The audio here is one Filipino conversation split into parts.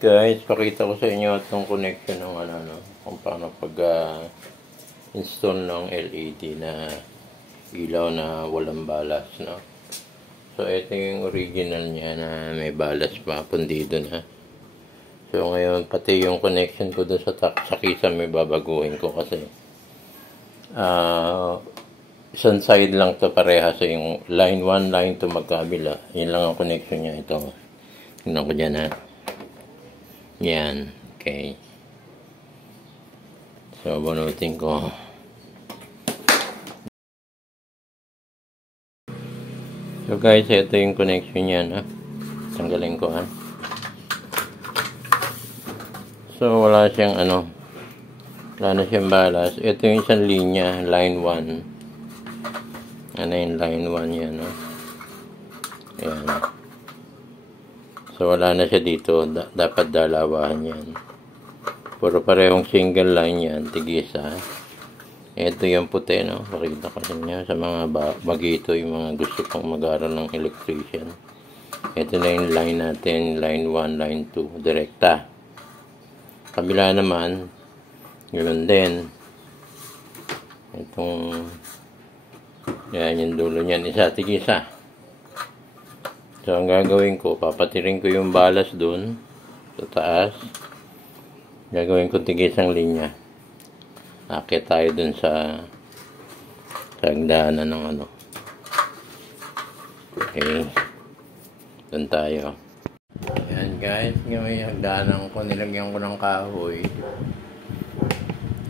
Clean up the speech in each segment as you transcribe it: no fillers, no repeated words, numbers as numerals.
Guys, pakita ko sa inyo itong connection ng kung paano install ng LED na ilaw na walang balas, no? So, ito yung original niya na may balas pa, pundido na. So, ngayon, pati yung connection ko dun sa kisame may babaguhin ko kasi isang side lang to pareha sa yung line 1, line 2 magkabila. Yun lang ang connection niya. Ito. Tingnan ko dyan, ha. Yan. Okay. So, bunutin ko. So, guys, ito yung connection niya, ha. Tanggalin ko, ha. So, wala siyang wala na siyang balas. Ito yung isang linya, line 1. Ano yung line 1 yan, no? Ayan. So, wala na siya dito. Dapat dalawahan yan. Pero parehong single line yan, tigisa. Ito yung puti, no? Pakita ko sa inyo sa mga bagito, yung mga gusto pang mag-aral ng electrician. Ito na yung line natin, line 1, line 2, direkta. Kabila naman, ganoon din. Itong, yan yung dulo niyan, isa, tigisa. So, ang gagawin ko, papatirin ko yung balas dun sa taas. Gagawin ko tigisang linya. Akit tayo dun sa hagdanan ng Okay. Dun tayo. Yan guys, yung hagdanan ko, nilagyan ko ng kahoy.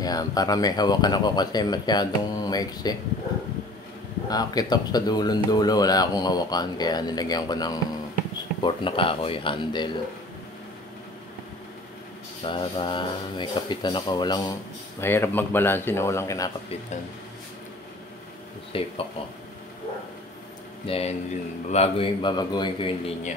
Yan, para may hawakan ako kasi masyadong maiksi. Akit ako sa dulong-dulo, wala akong hawakan, kaya nilagyan ko ng support na kahoy, handle. Para may kapitan ako, mahirap magbalansin na walang kinakapitan. Safe ako. Then, babaguhin ko yung linya.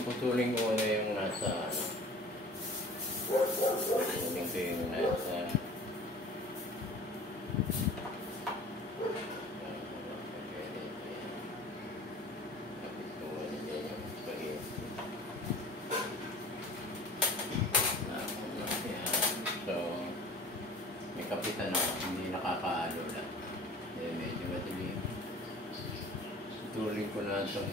Putulin ko na yung nasa may kapitan ako, hindi nakakaalo lang. Medyo madilim. Putulin ko na itong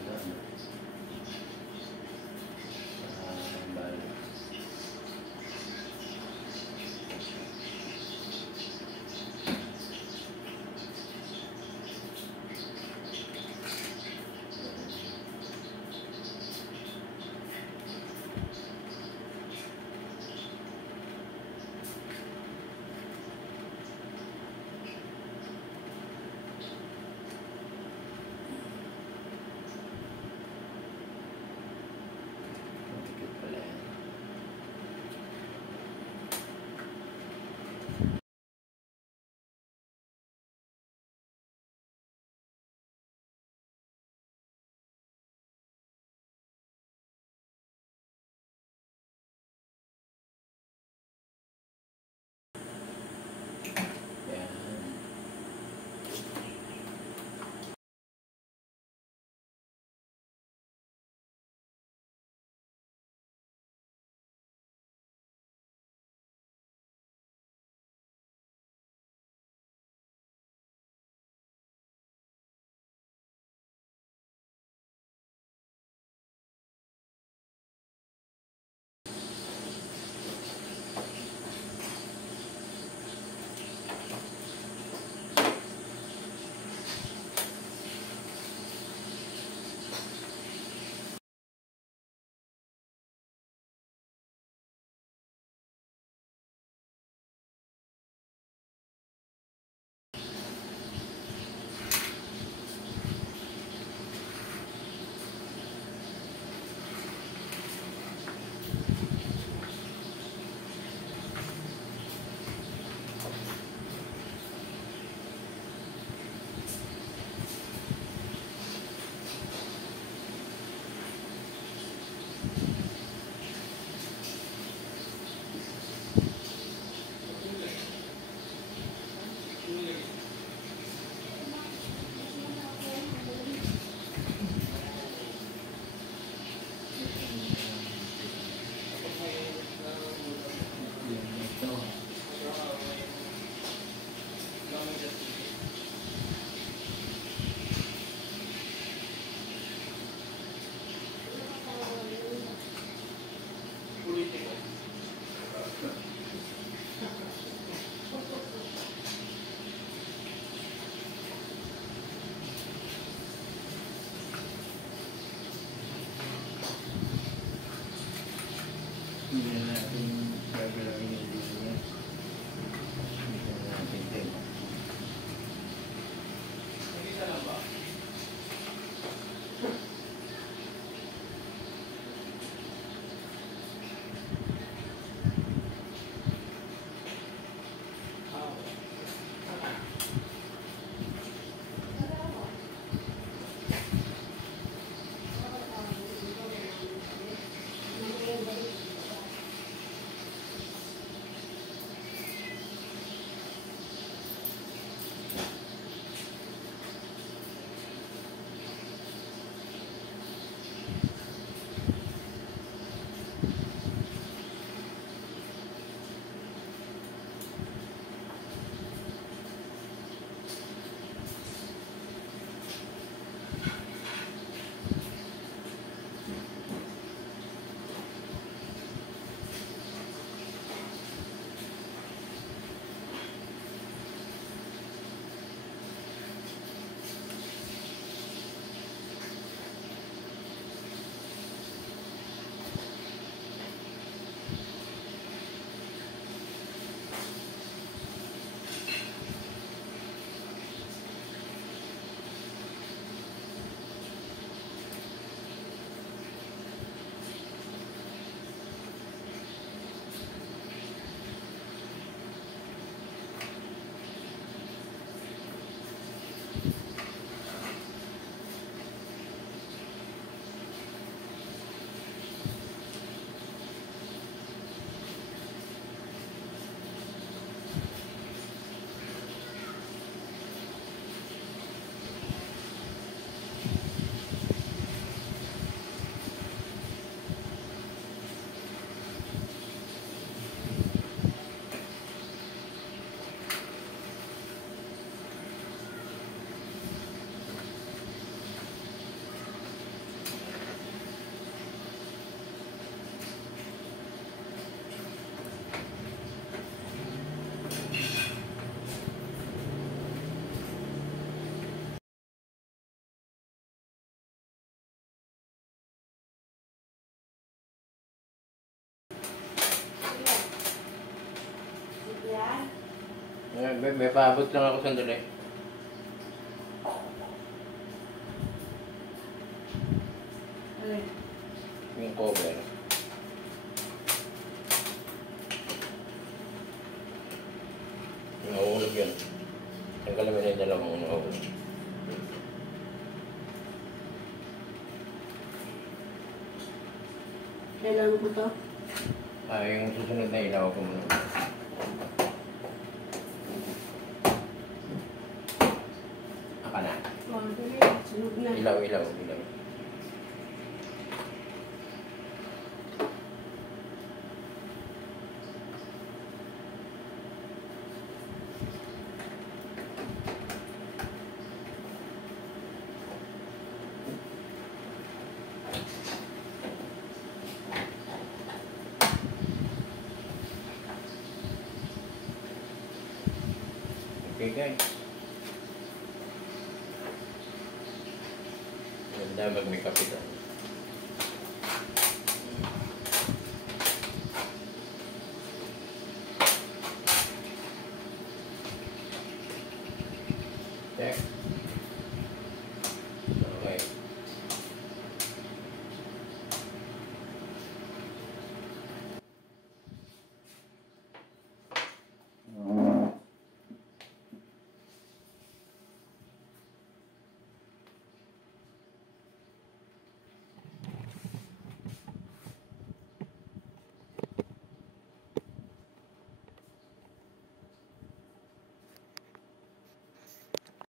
Yan. May paabot lang ako sandali. Alin? Yung cover. Nahulog yun. Tanggalin mo na yung dalawang nahulog. Kailangan ko to? Yung susunod na ilaw ko muna. Aka na. Sunod na. Ilaw. Okay guys. Ganda mag-make up ito. Check.